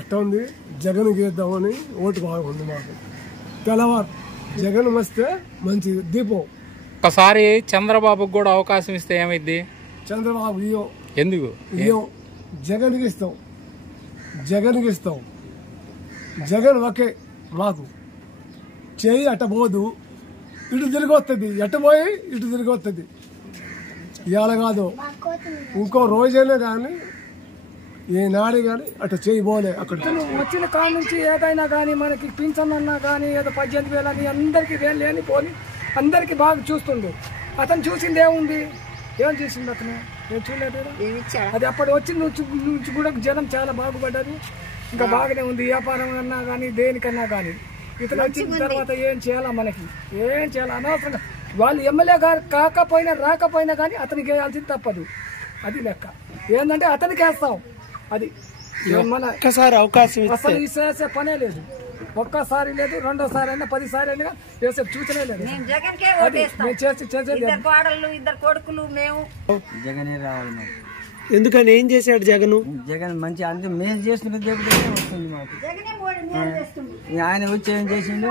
ఎట్లా ఉంది జగన్ గీద్దామని ఓటు బాగుంది మాకు. తెల్లవారు జగన్ వస్తే మంచిది దీపం. ఒకసారి చంద్రబాబుకు కూడా అవకాశం ఇస్తే ఏమైంది? చంద్రబాబు ఇయ్యం. ఎందుకు ఇయ్యం? జగన్కి ఇస్తాం, జగన్కి ఇస్తాం. జగన్ ఒకే మాకు చేయి అట్ట పోదు, ఇటు తిరిగి వస్తుంది. ఎట్ట పోయి ఇటు తిరిగి వస్తుంది. ఇవాళ కాదు ఇంకో రోజైనా కానీ ఏనాడే కానీ అటు చేయబోలే. అక్కడ వచ్చిన కాడ నుంచి ఏదైనా కానీ మనకి పింఛన్ అన్నా కానీ ఏదో 18,000 అని అందరికీ లేని పోని అందరికీ బాగా చూస్తుండు. అతను చూసింది ఏముంది? ఏం చూసింది అతను? ఏం చూడలేదు. అది అప్పటి వచ్చిన నుంచి కూడా జనం చాలా బాగుపడ్డారు. ఇంకా బాగానే ఉంది. వ్యాపారం అన్నా కానీ దేనికన్నా కానీ. ఇతను వచ్చిన తర్వాత ఏం చేయాలా? మనకి ఏం చేయాలి? అనవసరంగా వాళ్ళు ఎమ్మెల్యే గారు కాకపోయినా రాకపోయినా కానీ అతనికి వేయాల్సింది తప్పదు. అది లెక్క. ఏంటంటే అతనికి వేస్తాం. అది మన ఒక్కసారి అవకాశం అసలు వేసే పనే లేదు. ఒక్కసారి లేదు, రెండోసారి అయినా 10 సార్లు అయినా వేసే చూసనే లేదు. ఇద్దరు కొడుకులు మేము జగనే రావాలి. ఎందుకని ఏం చేశాడు జగన్? జగన్ మంచి అంటే మేము చేసిన వస్తుంది మాకు. ఆయన వచ్చి ఏం చేసిండు?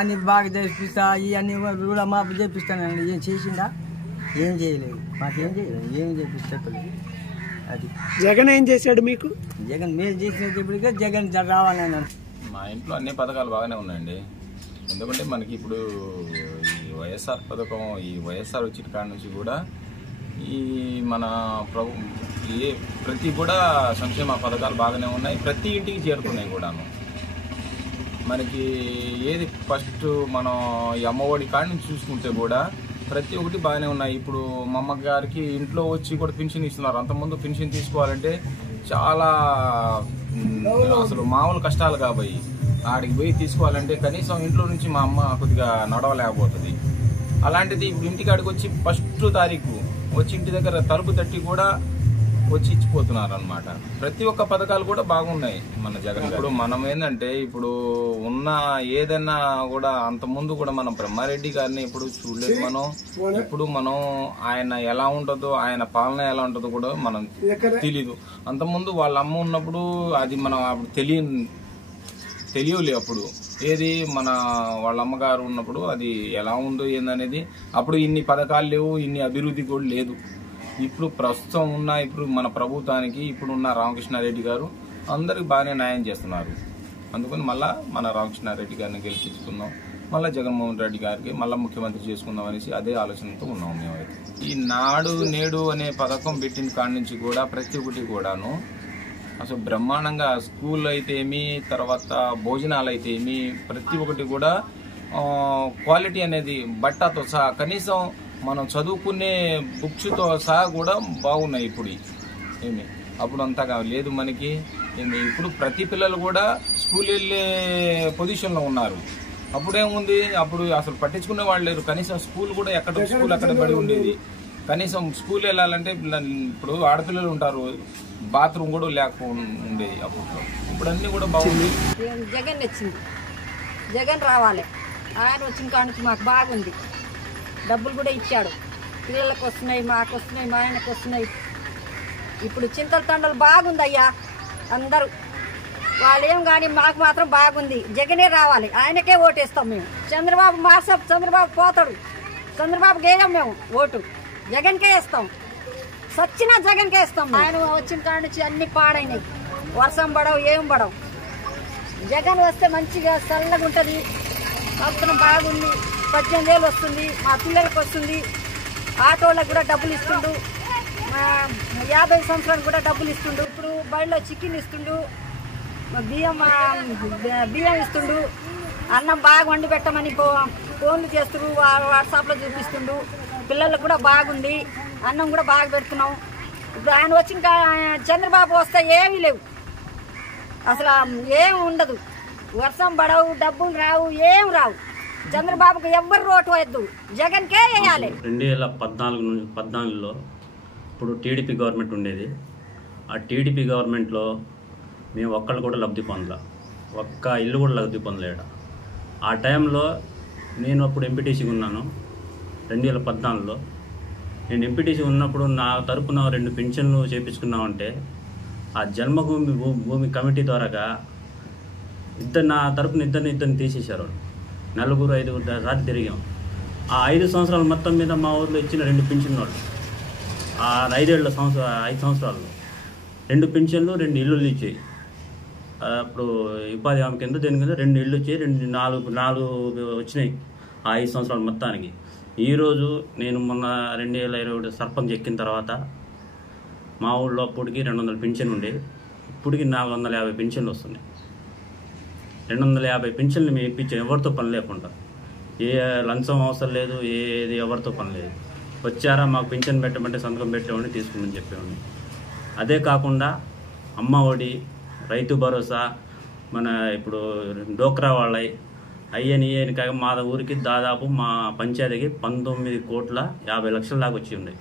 అన్ని బాగా చేపిస్తా, ఇవన్నీ రూఢ మాపు చేపిస్తానండి. ఏం చేసిందా? ఏం చేయలేదు. మాకేం చేయలేదు. ఏం చేపిస్తలేదు. అది జగన్ ఏం చేశాడు మీకు? జగన్ మేము చేసినప్పటికే జగన్ రావాలని. మా ఇంట్లో అన్ని పథకాలు బాగానే ఉన్నాయండి. ఎందుకంటే మనకి ఇప్పుడు ఈ వైఎస్ఆర్ పథకం, ఈ వైఎస్ఆర్ వచ్చిన కాడ నుంచి కూడా ఈ మన ప్రతి కూడా సంక్షేమ పథకాలు బాగానే ఉన్నాయి. ప్రతి ఇంటికి చేరుకున్నాయి కూడాను. మనకి ఏది ఫస్ట్ మనం ఈ అమ్మఒడి కాడ నుంచి చూసుకుంటే కూడా ప్రతి ఒక్కటి బాగానే ఉన్నాయి. ఇప్పుడు మా అమ్మ గారికి ఇంట్లో వచ్చి కూడా పెన్షన్ ఇస్తున్నారు. అంతకుముందు పెన్షన్ తీసుకోవాలంటే చాలా అసలు మామూలు కష్టాలు కాబట్టి ఆడికి పోయి తీసుకోవాలంటే కనీసం ఇంట్లో నుంచి మా అమ్మ కొద్దిగా నడవలేకపోతుంది. అలాంటిది ఇప్పుడు ఇంటికాడికి వచ్చి ఫస్ట్ తారీఖు వచ్చి ఇంటి దగ్గర తలుపు తట్టి కూడా వచ్చి ఇచ్చిపోతున్నారు అనమాట. ప్రతి ఒక్క పథకాలు కూడా బాగున్నాయి మన జగన్. ఇప్పుడు మనం ఏంటంటే ఇప్పుడు ఉన్న ఏదైనా కూడా అంత ముందు కూడా మనం బ్రహ్మారెడ్డి గారిని ఎప్పుడు చూడలేదు మనం. ఇప్పుడు మనం ఆయన ఎలా ఉంటుందో, ఆయన పాలన ఎలా ఉంటుందో కూడా మనం తెలీదు. అంతకుముందు వాళ్ళ అమ్మ ఉన్నప్పుడు అది మనం అప్పుడు తెలియలే. అప్పుడు ఏది మన వాళ్ళ అమ్మగారు ఉన్నప్పుడు అది ఎలా ఉందో ఏందనేది. అప్పుడు ఇన్ని పథకాలు లేవు, ఇన్ని అభివృద్ధి కూడా లేదు. ఇప్పుడు ప్రస్తుతం ఉన్న ఇప్పుడు మన ప్రభుత్వానికి ఇప్పుడున్న రామకృష్ణారెడ్డి గారు అందరికి బాగానే న్యాయం చేస్తున్నారు. అందుకని మళ్ళా మన రామకృష్ణారెడ్డి గారిని గెలిపించుకుందాం, మళ్ళీ జగన్మోహన్ రెడ్డి గారికి మళ్ళీ ముఖ్యమంత్రి చేసుకుందాం అనేసి అదే ఆలోచనతో ఉన్నాం మేమైతే. ఈ నాడు నేడు అనే పథకం పెట్టిన కాడి నుంచి కూడా ప్రతి ఒక్కటి కూడాను అసలు బ్రహ్మాండంగా స్కూల్ అయితే ఏమి, తర్వాత భోజనాలు అయితే ఏమి, ప్రతి ఒక్కటి కూడా క్వాలిటీ అనేది బట్టతో సహా కనీసం మనం చదువుకునే బుక్స్తో సహా కూడా బాగున్నాయి. ఇప్పుడు ఏమి అప్పుడు అంతగా లేదు మనకి. ఇప్పుడు ప్రతి పిల్లలు కూడా స్కూల్ వెళ్ళే పొజిషన్లో ఉన్నారు. అప్పుడేముంది, అప్పుడు అసలు పట్టించుకునే వాళ్ళు లేరు. కనీసం స్కూల్ కూడా స్కూల్ అక్కడ పడి ఉండేది. కనీసం స్కూల్ వెళ్ళాలంటే ఇప్పుడు ఆడపిల్లలు ఉంటారు, బాత్రూమ్ కూడా లేకుండేది అప్పట్లో. ఇప్పుడు అన్ని కూడా బాగుంది. జగన్ వచ్చింది, జగన్ రావాలి. ఆయన వచ్చిన కాడ నుంచి మాకు బాగుంది. డబ్బులు కూడా ఇచ్చాడు. పిల్లలకు వస్తున్నాయి, మాకు వస్తున్నాయి, మా ఆయనకు వస్తున్నాయి. ఇప్పుడు చింతల తండలు బాగుంది అయ్యా. అందరూ వాళ్ళేం కానీ మాకు మాత్రం బాగుంది. జగనే రావాలి, ఆయనకే ఓటేస్తాం మేము. చంద్రబాబు మాసప్ చంద్రబాబు పోతాడు, చంద్రబాబుకి వేయం మేము ఓటు. జగన్కే వేస్తాం, సచ్చినా జగన్కే వేస్తాం. ఆయన వచ్చిన కాడ నుంచి అన్ని పాడైనాయి. వర్షం పడవు, ఏం పడవు. జగన్ వస్తే మంచిగా చల్లగా ఉంటుంది. అవసరం బాగుంది. 18,000 వస్తుంది, మా పిల్లలకు వస్తుంది. ఆటోలకు కూడా డబ్బులు ఇస్తుండు. మా 50 సంవత్సరాలకు కూడా డబ్బులు ఇస్తుండు. ఇప్పుడు బయటలో చికెన్ ఇస్తుండు, బియ్యం ఇస్తుండు. అన్నం బాగా వండి పెట్టమని ఫోన్లు చేస్తుండ్రు, వాట్సాప్లో చూపిస్తుండు. పిల్లలకు కూడా బాగుంది. అన్నం కూడా బాగా పెడుతున్నాం. ఇప్పుడు ఆయన వచ్చిన చంద్రబాబు వస్తే ఏమీ లేవు, అసలు ఏమి ఉండదు. వర్షం పడవు, డబ్బులు రావు, ఏం రావు. చంద్రబాబుకి ఎవ్వరు రోటు వద్దు, జగన్కే వేయాలి. 2014లో ఇప్పుడు టీడీపీ గవర్నమెంట్ ఉండేది. ఆ టీడీపీ గవర్నమెంట్లో మేము ఒక్కళ్ళు కూడా లబ్ధి పొందలే, ఒక్క ఇల్లు కూడా లబ్ధి పొందలేడు. ఆ టైంలో నేను అప్పుడు ఎంపీటీసీగా ఉన్నాను. 2014లో నేను ఎంపీటీసీ ఉన్నప్పుడు నా తరపున 2 పెన్షన్లు చేయించుకున్నామంటే ఆ జన్మభూమి భూమి కమిటీ ద్వారాగా నా తరపున ఇద్దరిని తీసేశారు. 4-5 సార్లు తిరిగాం. ఆ 5 సంవత్సరాల మొత్తం మీద మా ఊర్లో ఇచ్చిన 2 పింఛన్లు వాళ్ళు. ఆ 5 సంవత్సరాల్లో 2 పింఛన్లు, 2 ఇల్లులు ఇచ్చాయి. అప్పుడు ఉపాధి హామీ కింద దేని కింద 2 ఇళ్ళు వచ్చాయి, 4 వచ్చినాయి ఆ 5 సంవత్సరాలు మొత్తానికి. ఈరోజు నేను మొన్న 2021 సర్పంచ్ ఎక్కిన తర్వాత మా ఊళ్ళో అప్పటికి 200 పింఛన్ ఉండే, ఇప్పటికి 450 పింఛన్లు వస్తున్నాయి. 250 పింఛన్లు మేము ఇప్పించాం, ఎవరితో పని లేకుండా. ఏ లంచం అవసరం లేదు, ఏది ఎవరితో పని లేదు. వచ్చారా మాకు పింఛన్ పెట్టమంటే సంతకం పెట్టేవాడిని, తీసుకుని చెప్పేవాడిని. అదే కాకుండా అమ్మ ఒడి, రైతు భరోసా, మన ఇప్పుడు డోక్రా వాళ్ళవి అయ్యని కాక మా ఊరికి దాదాపు మా పంచాయతీకి 19,50,00,000 దాకా వచ్చి ఉన్నాయి.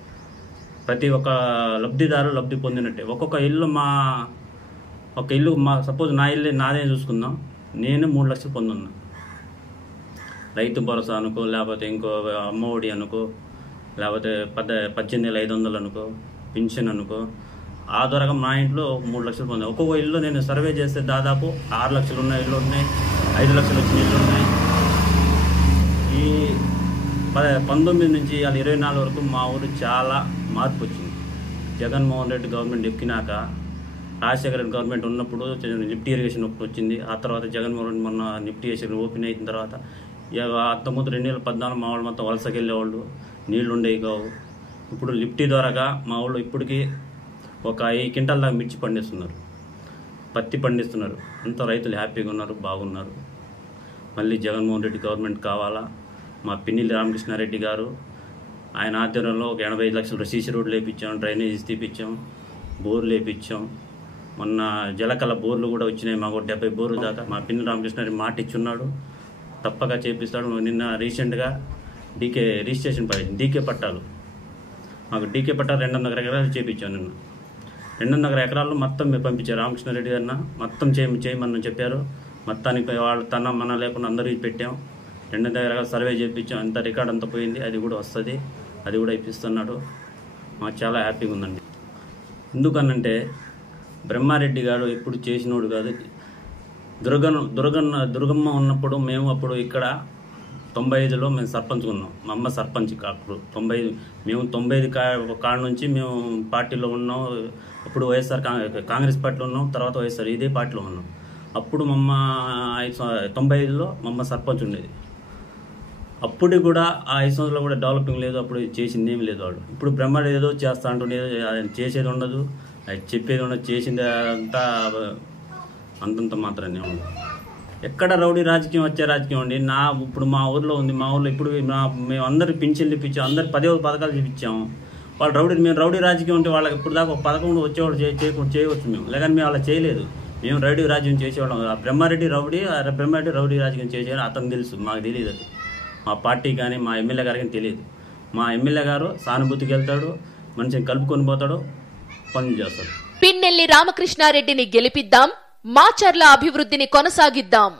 ప్రతి ఒక్క లబ్ధిదారు లబ్ధి పొందినట్టే. ఒక్కొక్క ఇల్లు ఒక ఇల్లు సపోజ్ నా ఇల్లు నాదే చూసుకుందాం, నేను 3 లక్షలు పొందున్నా. రైతు భరోసా అనుకో, లేకపోతే ఇంకో అమ్మ ఒడి అనుకో, లేకపోతే 18,500 అనుకో, పింఛన్ అనుకో, ఆ ద్వారా మా ఇంట్లో 3 లక్షలు పొందాను. ఒక్కొక్క ఇల్లు నేను సర్వే చేస్తే దాదాపు 6 లక్షలు ఉన్న ఇల్లు ఉన్నాయి, 5 లక్షలు వచ్చిన ఇల్లు ఉన్నాయి. ఈ 19 నుంచి 24 వరకు మా ఊరు చాలా మార్పు వచ్చింది. జగన్మోహన్ రెడ్డి గవర్నమెంట్ ఎక్కినాక, రాజశేఖర రెడ్డి గవర్నమెంట్ ఉన్నప్పుడు లిఫ్ట్ ఇరిగేషన్ ఒకటి వచ్చింది. ఆ తర్వాత జగన్మోహన్ రెడ్డి మొన్న లిఫ్ట్ ఇరిగేషన్ ఓపెన్ అయిన తర్వాత అంతకుముందు 2014 మా వాళ్ళు మొత్తం వలసకి వెళ్ళేవాళ్ళు, నీళ్లు ఉండేవి కావు. ఇప్పుడు లిఫ్ట్ ద్వారాగా మా వాళ్ళు ఇప్పటికీ ఒక 5 క్వింటాల దాకా మిర్చి పండిస్తున్నారు, పత్తి పండిస్తున్నారు. అంతా రైతులు హ్యాపీగా ఉన్నారు, బాగున్నారు. మళ్ళీ జగన్మోహన్ రెడ్డి గవర్నమెంట్ కావాలా. మా పిన్నిలి రామకృష్ణారెడ్డి గారు ఆయన ఆధ్వర్యంలో ఒక 85 లక్షలు సీసీ రోడ్లు వేయించాం, డ్రైనేజీస్ తీపిచ్చాం, బోర్లు వేయించాం. మొన్న జలకళ బోర్లు కూడా వచ్చినాయి మాకు 70 బోర్లు దాకా. మా పిన్ని రామకృష్ణారెడ్డి మాట ఇచ్చున్నాడు, తప్పగా చేపిస్తాడు. నిన్న రీసెంట్గా రిజిస్ట్రేషన్ డీకే పట్టాలు, మాకు డీకే పట్టాలు 2.5 ఎకరాలు చేయించాం. నిన్న 2.5 ఎకరాలు మొత్తం మేము పంపించారు. రామకృష్ణారెడ్డి గారిన మొత్తం చేయమని చెప్పారు. మొత్తానికి వాళ్ళు మన లేకుండా అందరికీ పెట్టాం. 2.5 ఎకరాలు సర్వే చేయించాం. అంత రికార్డ్ అంతా పోయింది, అది కూడా వస్తుంది, అది కూడా ఇప్పిస్తున్నాడు. మాకు చాలా హ్యాపీగా ఉందండి. ఎందుకనంటే బ్రహ్మారెడ్డి గారు ఎప్పుడు చేసినోడు కాదు. దుర్గమ్మ ఉన్నప్పుడు మేము అప్పుడు ఇక్కడ 95లో మేము సర్పంచ్ ఉన్నాం. మా అమ్మ సర్పంచ్ అప్పుడు 95 మేము 95 కాడ నుంచి మేము పార్టీలో ఉన్నాం. అప్పుడు వైఎస్ఆర్ కాంగ్రెస్ పార్టీలో ఉన్నాం, తర్వాత వైఎస్ఆర్ ఇదే పార్టీలో ఉన్నాం. అప్పుడు మా అమ్మ 95లో మా అమ్మ సర్పంచ్ ఉండేది. అప్పుడు కూడా ఆ 5 సంవత్సరాలు కూడా డెవలపింగ్ లేదు, అప్పుడు చేసింది ఏమి లేదు వాడు. ఇప్పుడు బ్రహ్మారెడ్డి ఏదో చేస్తా అంటుండేదో, చేసేది ఉండదు, అది చెప్పేది ఉండదు, చేసింది అంతా అంతంత మాత్రమే ఉండదు. ఎక్కడ రౌడీ రాజకీయం వచ్చే రాజకీయం అండి. ఇప్పుడు మా ఊర్లో ఉంది, మా ఊర్లో ఇప్పుడు మేము అందరు పింఛన్లు ఇప్పించాం, అందరు 10 పథకాలు చూపించాము. వాళ్ళు మేము రౌడీ రాజకీయం ఉంటే వాళ్ళకి ఇప్పుడు దాకా ఒక పథకం వచ్చేవాళ్ళు చేయవచ్చు మేము, లేదని మేము అలా చేయలేదు. మేము రౌడీ రాజకీయం చేసేవాళ్ళం. ఆ బ్రహ్మారెడ్డి రౌడీ రాజకీయం చేసేవాళ్ళు అతను తెలుసు, మాకు తెలియదు. అది మా పార్టీ కానీ మా ఎమ్మెల్యే గారికి తెలియదు. మా ఎమ్మెల్యే గారు సానుభూతికి వెళ్తాడు, మనిషిని కలుపుకొని పోతాడు, పనులు చేస్తాడు. పిన్నెల్లి రామకృష్ణారెడ్డిని గెలిపిద్దాం, మాచర్ల అభివృద్ధిని కొనసాగిద్దాం.